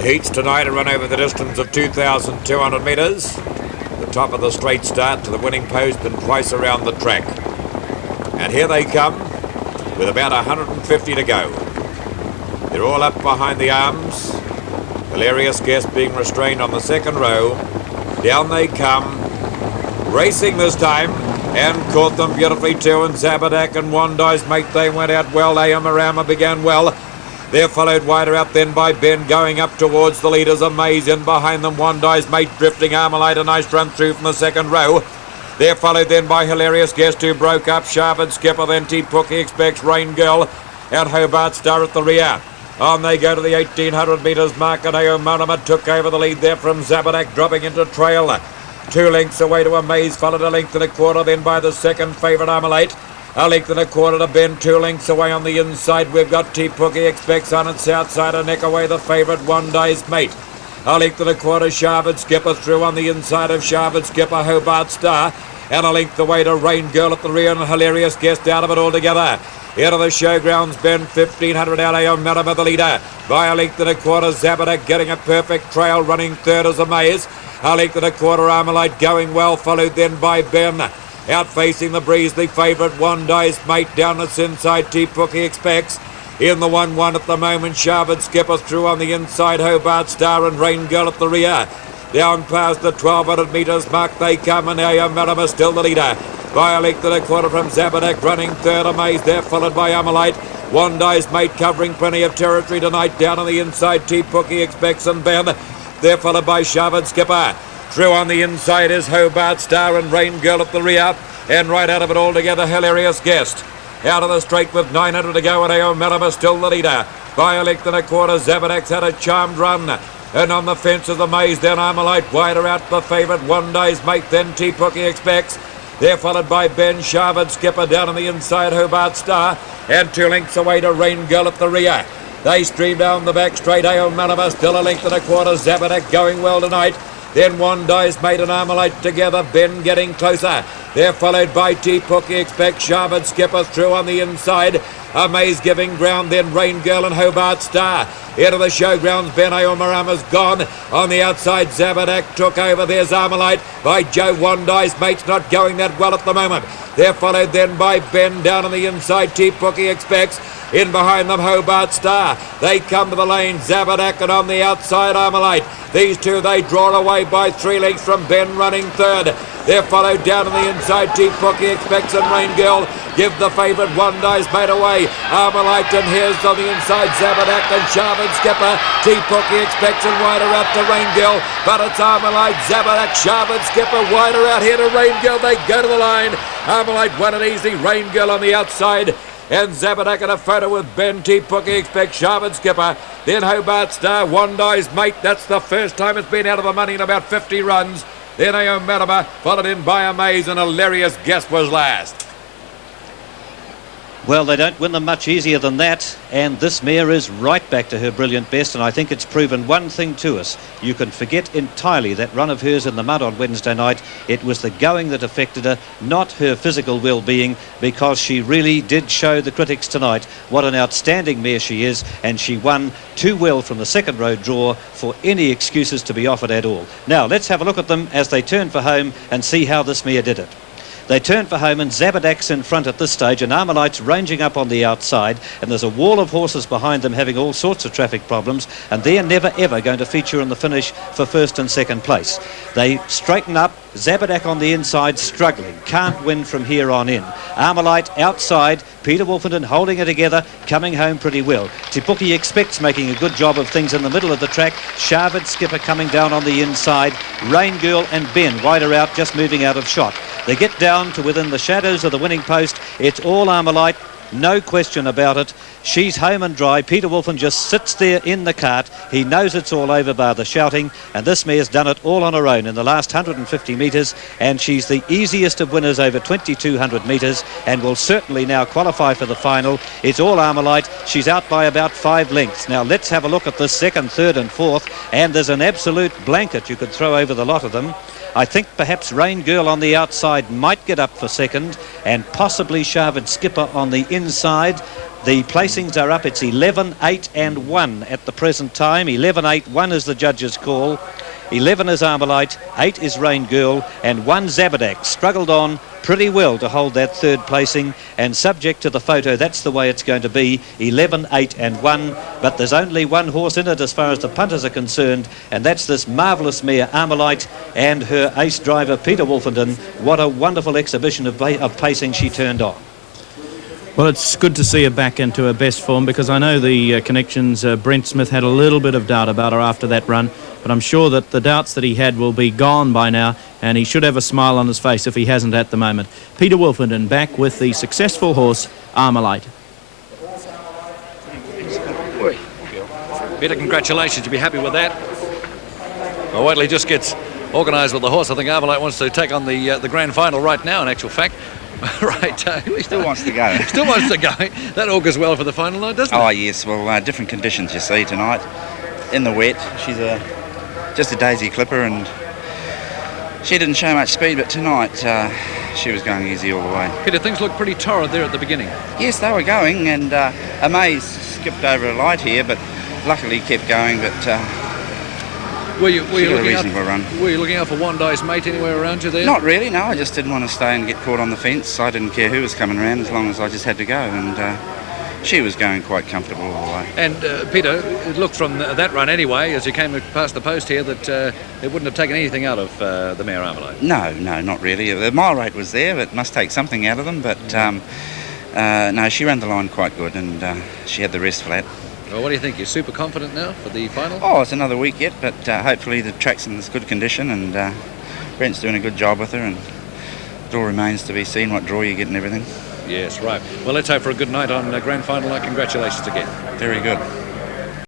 The heats tonight are run over the distance of 2,200 metres. The top of the straight start to the winning post and twice around the track. And here they come with about 150 to go. They're all up behind the arms. Hilarious Guest being restrained on the second row. Down they come, racing this time, and caught them beautifully too. And Zabadak and Wandai's Mate, they went out well. Marama began well. They're followed wider out then by Ben, going up towards the leaders. Amaze in behind them. Wandai's Mate drifting. Armalight, a nice run through from the second row. They're followed then by Hilarious Guest, who broke up. Sharpened Skipper, then T-Pookie expects Rain Girl. Out Hobart Star at the rear. On they go to the 1,800 metres mark, and Marama took over the lead there from Zabadak, dropping into trail. 2 lengths away to Amaze, followed a length and a quarter then by the second favourite Armalight. A length and a quarter to Ben, 2 lengths away on the inside. We've got T-Pookie expects on its outside, a neck away the favourite Wandai's Mate. A length and a quarter, Sharpened Skipper through on the inside of Sharpened Skipper, Hobart Star. And a length away to Rain Girl at the rear, and Hilarious Guest out of it altogether. Into the showgrounds, Ben, 1,500 out, Marama the leader. By a length and a quarter, Zabadak getting a perfect trail, running third as Amaze. A length and a quarter, Armalight going well, followed then by Ben. Out facing the breeze, the favourite Wandai's Mate down its inside, T-Pookie expects. In the 1-1 at the moment, Sharpened Skipper through on the inside, Hobart Star and Rain Girl at the rear. Down past the 1,200 metres mark they come, and Marama still the leader. By a length and a quarter from Zabadak, running third, Amaze there, followed by Armalight. Wandai's Mate covering plenty of territory tonight. Down on the inside, T-Pookie expects and Ben. They're followed by Sharpened Skipper. Through on the inside is Hobart Star and Rain Girl at the rear. And right out of it altogether, Hilarious Guest. Out of the straight with 900 to go, and Marama still the leader. By a length and a quarter, Zabadak's had a charmed run. And on the fence is the Maze, then Armalight wider out the favourite Wandai's Mate, then T-Pookie expects. They're followed by Ben, Sharpened Skipper down on the inside, Hobart Star, and 2 lengths away to Rain Girl at the rear. They stream down the back straight, Marama still a length and a quarter, Zabadak going well tonight. Then Wandai's Mate and Armalight together, Ben getting closer. They're followed by T-Pookie expects, Sharpened Skipper through on the inside. Amaze giving ground, then Rain Girl and Hobart Star. Into the showgrounds, Ben Marama's gone. On the outside, Zabadak took over. There's Armalight by Joe. Wandai's Mate's not going that well at the moment. They're followed then by Ben down on the inside. T-Pookie expects. In behind them, Hobart Star. They come to the lane, Zabadak, and on the outside, Armalight. These two, they draw away by 3 lengths from Ben running third. They're followed down on the inside, T-Pookie expects and Rain Girl give the favourite Wandai's Mate away. Armalight, and here's on the inside, Zabadak and Sharpened Skipper. T-Pookie expects and wider out to Rain Girl, but it's Armalight, Zabadak, Sharpened Skipper, wider out here to Rain Girl. They go to the line. Armalight won it easy, Rain Girl on the outside. And Zabadak in a photo with Ben. T-Pookie expects Sharpened Skipper. Then Hobart Star, Wandai's Mate. That's the first time it's been out of the money in about 50 runs. Then Marama, followed in by Amaze, and Hilarious Guest was last. Well, they don't win them much easier than that, and this mare is right back to her brilliant best, and I think it's proven one thing to us. You can forget entirely that run of hers in the mud on Wednesday night. It was the going that affected her, not her physical well-being, because she really did show the critics tonight what an outstanding mare she is, and she won too well from the second row draw for any excuses to be offered at all. Now, let's have a look at them as they turn for home and see how this mare did it. They turn for home, and Zabadak's in front at this stage, and Armalight's ranging up on the outside, and there's a wall of horses behind them having all sorts of traffic problems, and they're never ever going to feature in the finish for first and second place. They straighten up, Zabadak on the inside struggling, can't win from here on in. Armalight outside, Peter Wolfenden holding it together, coming home pretty well. T-Pookie expects making a good job of things in the middle of the track. Sharpened Skipper coming down on the inside. Rain Girl and Ben wider out, just moving out of shot. They get down to within the shadows of the winning post. It's all Armalight, no question about it. She's home and dry. Peter Wolfen just sits there in the cart. He knows it's all over by the shouting, and this mare's done it all on her own in the last 150 metres, and she's the easiest of winners over 2,200 metres and will certainly now qualify for the final. It's all Armalight. She's out by about 5 lengths. Now let's have a look at the second, third and fourth, and there's an absolute blanket you could throw over the lot of them. I think perhaps Rain Girl on the outside might get up for second, and possibly Sharpened Skipper on the inside. The placings are up. It's 11, 8 and 1 at the present time. 11, 8, 1 is the judge's call. 11 is Armalight, 8 is Rain Girl, and 1 Zabadak. Struggled on pretty well to hold that third placing, and subject to the photo, that's the way it's going to be. 11, 8 and 1, but there's only one horse in it as far as the punters are concerned, and that's this marvellous mare Armalight and her ace driver Peter Wolfenden. What a wonderful exhibition of pacing she turned on. Well, it's good to see her back into her best form, because I know the connections, Brent Smith had a little bit of doubt about her after that run, but I'm sure that the doubts that he had will be gone by now, and he should have a smile on his face if he hasn't at the moment. Peter Wolfenden back with the successful horse Armalight. Peter, congratulations. You'll be happy with that. Well, wait till he just gets organised with the horse. I think Armalight wants to take on the grand final right now, in actual fact. Right, he still wants to go. Still wants to go. That augurs well for the final night, doesn't it? Oh, yes. Well, different conditions, you see, tonight. In the wet. She's just a daisy clipper, and she didn't show much speed, but tonight she was going easy all the way. Peter, things looked pretty torrid there at the beginning. Yes, they were going, and Amaze skipped over a light here, but luckily kept going, but were you looking reasonable run. Were you looking out for Wandai's mate anywhere around you there? Not really, no. I just didn't want to stay and get caught on the fence. I didn't care who was coming around as long as I just had to go, and she was going quite comfortable all the way. And Peter, it looked from that run anyway, as you came past the post here, that it wouldn't have taken anything out of the mare Armalight. No, not really. The mile rate was there, but must take something out of them. But no, she ran the line quite good, and she had the rest flat. Well, what do you think? You're super confident now for the final? Oh, it's another week yet, but hopefully the track's in good condition, and Brent's doing a good job with her, and it all remains to be seen what draw you get and everything. Yes, right. Well, let's hope for a good night on grand final night. Congratulations again. Very good.